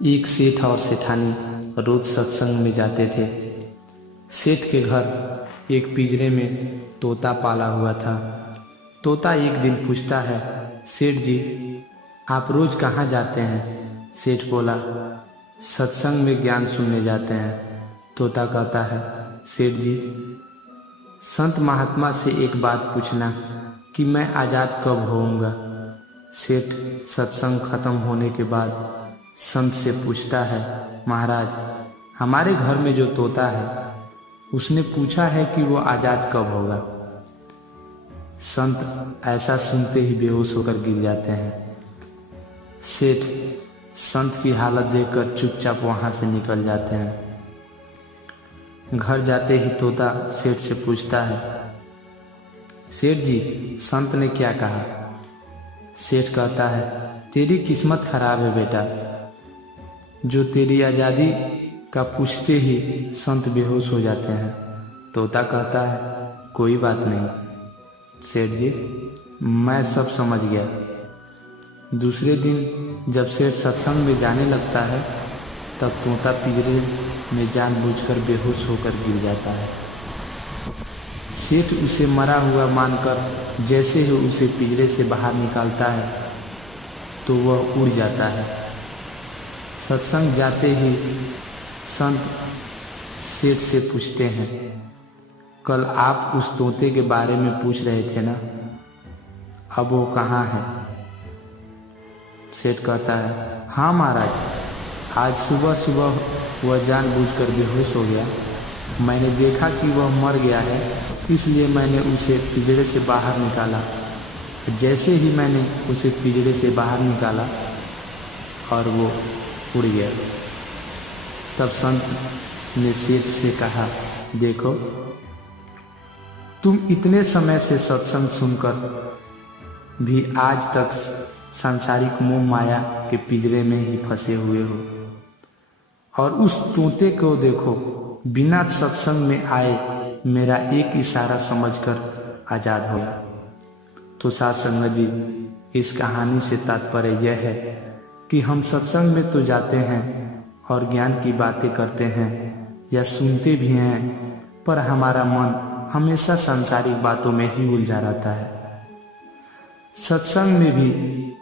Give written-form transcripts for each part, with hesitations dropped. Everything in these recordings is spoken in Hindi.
एक सेठ और सेठानी रोज सत्संग में जाते थे। सेठ के घर एक पिंजरे में तोता पाला हुआ था। तोता एक दिन पूछता है, सेठ जी आप रोज कहाँ जाते हैं? सेठ बोला, सत्संग में ज्ञान सुनने जाते हैं। तोता कहता है, सेठ जी संत महात्मा से एक बात पूछना कि मैं आज़ाद कब होऊंगा? सेठ सत्संग खत्म होने के बाद संत से पूछता है, महाराज हमारे घर में जो तोता है उसने पूछा है कि वो आज़ाद कब होगा। संत ऐसा सुनते ही बेहोश होकर गिर जाते हैं। सेठ संत की हालत देखकर चुपचाप वहां से निकल जाते हैं। घर जाते ही तोता सेठ से पूछता है, सेठ जी संत ने क्या कहा? सेठ कहता है, तेरी किस्मत खराब है बेटा, जो तेरी आज़ादी का पूछते ही संत बेहोश हो जाते हैं। तोता कहता है, कोई बात नहीं सेठ जी, मैं सब समझ गया। दूसरे दिन जब सेठ सत्संग में जाने लगता है तब तोता पिंजरे में जानबूझकर बेहोश होकर गिर जाता है। सेठ उसे मरा हुआ मानकर जैसे ही उसे पिंजरे से बाहर निकालता है तो वह उड़ जाता है। सत्संग जाते ही संत सेठ से पूछते हैं, कल आप उस तोते के बारे में पूछ रहे थे ना, अब वो कहाँ है? सेठ कहता है, हाँ महाराज, आज सुबह सुबह वह जानबूझकर बेहोश हो गया। मैंने देखा कि वह मर गया है, इसलिए मैंने उसे पिंजरे से बाहर निकाला। जैसे ही मैंने उसे पिंजरे से बाहर निकाला और वो उड़ गया। तब संत ने सेठ से कहा, देखो तुम इतने समय से सत्संग सुनकर भी आज तक सांसारिक मोह माया के पिंजरे में ही फंसे हुए हो, और उस तोते को देखो बिना सत्संग में आए मेरा एक इशारा समझकर आजाद हो गया। तो साथ संगत जी, इस कहानी से तात्पर्य यह है कि हम सत्संग में तो जाते हैं और ज्ञान की बातें करते हैं या सुनते भी हैं, पर हमारा मन हमेशा सांसारिक बातों में ही उलझा रहता है। सत्संग में भी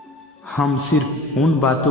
हम सिर्फ उन बातों